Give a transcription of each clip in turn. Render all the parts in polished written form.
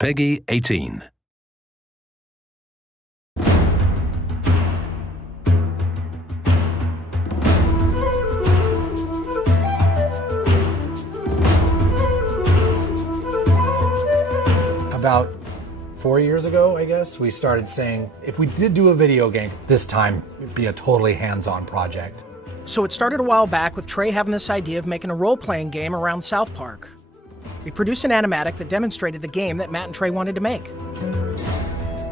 Peggy 18. About 4 years ago, I guess, we started saying, if we did do a video game, this time it'd be a totally hands-on project. So it started a while back with Trey having this idea of making a role-playing game around South Park. We produced an animatic that demonstrated the game that Matt and Trey wanted to make.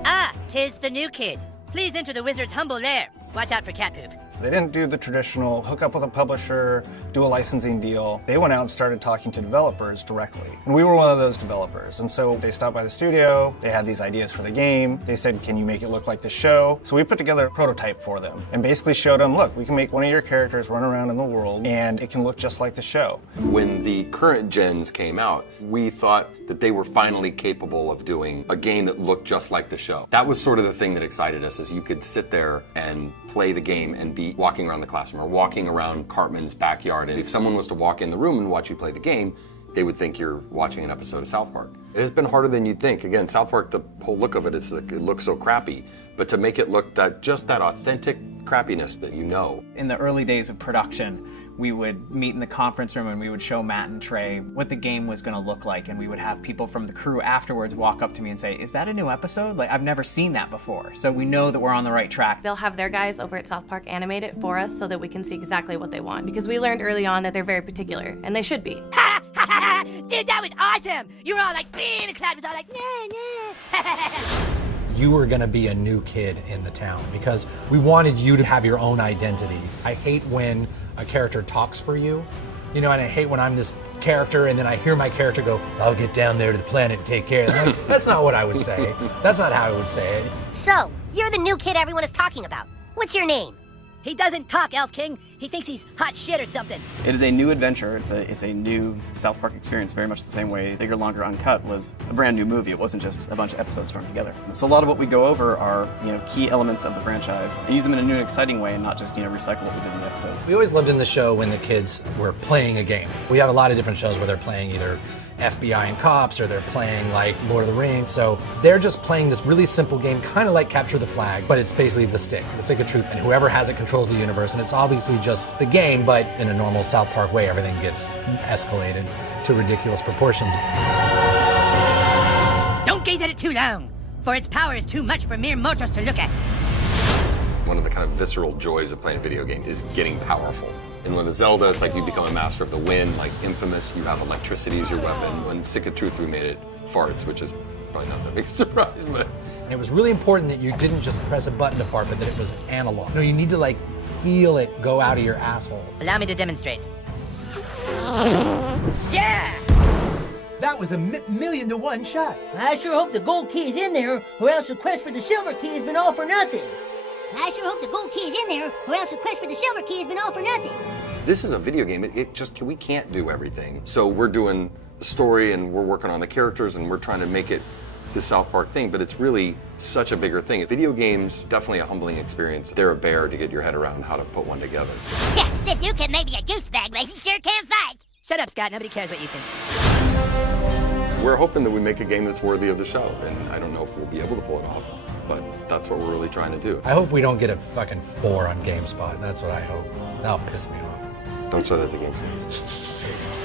Ah, 'tis the new kid. Please enter the wizard's humble lair. Watch out for cat poop. They didn't do the traditional hook up with a publisher, do a licensing deal. They went out and started talking to developers directly. And we were one of those developers. And so they stopped by the studio, they had these ideas for the game. They said, can you make it look like the show? So we put together a prototype for them and basically showed them, look, we can make one of your characters run around in the world and it can look just like the show. When the current gens came out, we thought that they were finally capable of doing a game that looked just like the show. That was sort of the thing that excited us, is you could sit there and play the game and be walking around the classroom or walking around Cartman's backyard. And if someone was to walk in the room and watch you play the game, they would think you're watching an episode of South Park. It has been harder than you'd think. Again, South Park, the whole look of it is like, it looks so crappy, but to make it look just that authentic crappiness that you know. In the early days of production, we would meet in the conference room and we would show Matt and Trey what the game was going to look like, and we would have people from the crew afterwards walk up to me and say, is that a new episode? Like, I've never seen that before. So we know that we're on the right track. They'll have their guys over at South Park animate it for us so that we can see exactly what they want, because we learned early on that they're very particular, and they should be. Ha ha ha! Dude, that was awesome! You were all like, and the crowd was all like, nah. You were gonna be a new kid in the town because we wanted you to have your own identity. I hate when a character talks for you, you know, and I hate when I'm this character and then I hear my character go, I'll get down there to the planet and take care of them. Like, that's not what I would say. That's not how I would say it. So, you're the new kid everyone is talking about. What's your name? He doesn't talk, Elf King. He thinks he's hot shit or something. It is a new adventure. It's a new South Park experience, very much the same way Bigger, Longer, Uncut was a brand new movie. It wasn't just a bunch of episodes thrown together. So a lot of what we go over are, key elements of the franchise and use them in a new and exciting way and not just, recycle what we did in the episodes. We always lived in the show when the kids were playing a game. We have a lot of different shows where they're playing either FBI and cops, or they're playing like Lord of the Rings. So they're just playing this really simple game, kind of like Capture the Flag, but it's basically the stick of truth. And whoever has it controls the universe. And it's obviously just the game, but in a normal South Park way, everything gets escalated to ridiculous proportions. Don't gaze at it too long, for its power is too much for mere mortals to look at. One of the kind of visceral joys of playing a video game is getting powerful. And when the Zelda, it's like you become a master of the wind, like Infamous, you have electricity as your weapon. When Stick of Truth, we made it farts, which is probably not that big a surprise, but. And it was really important that you didn't just press a button to fart, but that it was analog. No, you need to like feel it go out of your asshole. Allow me to demonstrate. Yeah! That was a million to one shot. I sure hope the gold key is in there, or else the quest for the silver key has been all for nothing. I sure hope the gold key is in there, or else the quest for the silver key has been all for nothing. This is a video game. We can't do everything. So we're doing the story and we're working on the characters and we're trying to make it the South Park thing, but it's really such a bigger thing. Video games, definitely a humbling experience. They're a bear to get your head around how to put one together. Yeah, if you can maybe a douchebag, but he sure can fight. Shut up, Scott. Nobody cares what you think. We're hoping that we make a game that's worthy of the show, and I don't know if we'll be able to pull it off, but that's what we're really trying to do. I hope we don't get a fucking 4 on GameSpot. That's what I hope. That'll piss me off. Don't show that to GameSpot.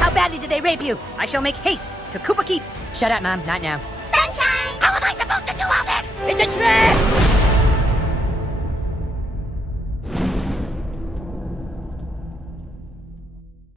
How badly did they rape you? I shall make haste to Koopa Keep. Shut up, Mom. Not now. Sunshine! How am I supposed to do all this? It's a trick!